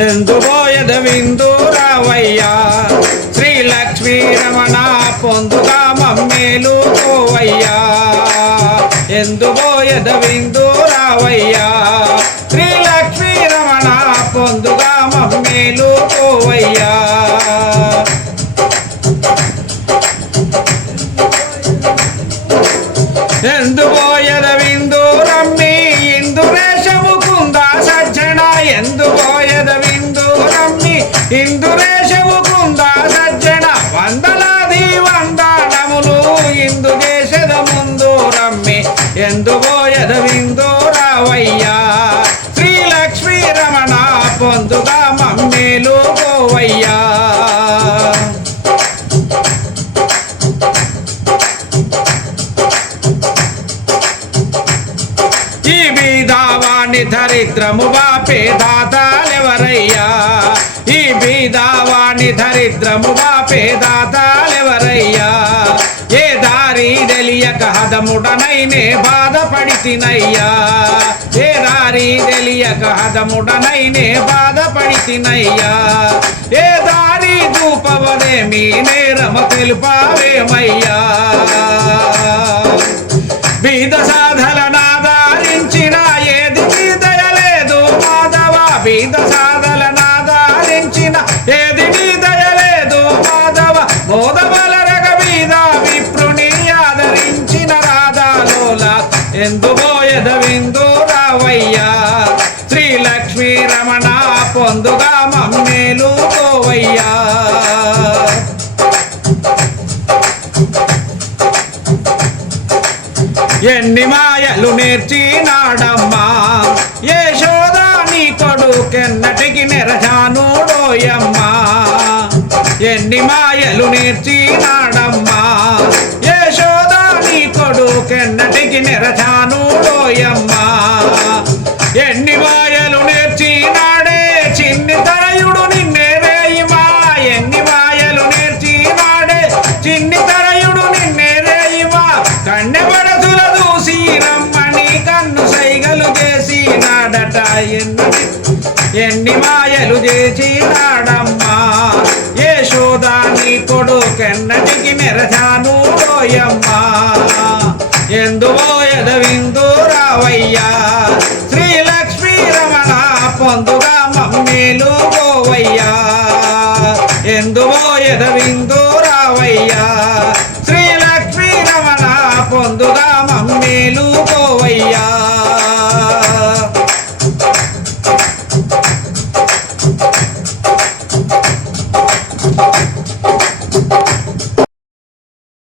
ఎందుబోయద విందు రావయ్యా శ్రీ లక్ష్మీ రమణ పొందుగా మమ్మేలు కోవయ్యా ఎందుబోయద విందు రావయ్యా శ్రీ లక్ష్మీ రమణ పొందుగా మమ్మేలు కోవయ్యా ఎందుబోయద విందు రమ్మి ఇందురేశము కుందా సజ్జన ఎందుబోయద విందు రమ్మి ఇందురేశము కుందా సజ్జన వందలాది వందనములు ఇందు దేశద ముందు రమ్మి ఎందుబోయద విందు రావయ్యా శ్రీ లక్ష్మీ రమణ పొందుగా మమ్మేలు కోవయ్యా ఈ బీదావాణి దరిద్రము బాపే దాతాలెవరయ్యా ఈ బీదావాణి దరిద్రము బాపే దాతాలెవరయ్యా ఏ దారి తెలియక హదముడనైనే బాధపడితినయ్యా ఏ దారి తెలియక హదముడనైనే బాధపడితినయ్యా ఏ దారి చూపవదేమి నేరము తెలుపావేమయ్యా బీద సాధలనాదారించిన ఏది దయలేదు మాధవ బీద సాధలనాదారించిన ఏది దయలేదు మాధవ మోదబలరగ బీద విప్రుని ఆదరించిన రాధాలోల ఎందుబోయద విందు రావయ్యా శ్రీ లక్ష్మీ రమణ పొందుగా మమ్మేలు కోవయ్యా ఎన్ని మాయలు నేర్చినాడమ్మా యశోదా నీ కొడుకెన్నటికి నెరజానుడోయమ్మా ఎన్ని మాయలు నేర్చినాడమ్మా యశోదా నీ కొడుకెన్నటికి నెరజానుడోయమ్మా ఎన్ని మాయలు నేర్చినాడే చిన్ని తనయుడు నిన్నే రేయిమా ఎన్ని మాయలు నేర్చినాడే చిన్ని తనయుడు నిన్నే రేయిమా కన్నెబడతుల దూసి రమ్మని కన్ను సైగలు చేసినాడట ఎన్ని మాయలు చేసినాడమ్మా యశోదా నీ కొడుకెన్నటికి నెరజానుడోయమ్మా ఎందుబోయద విందు రావయ్యా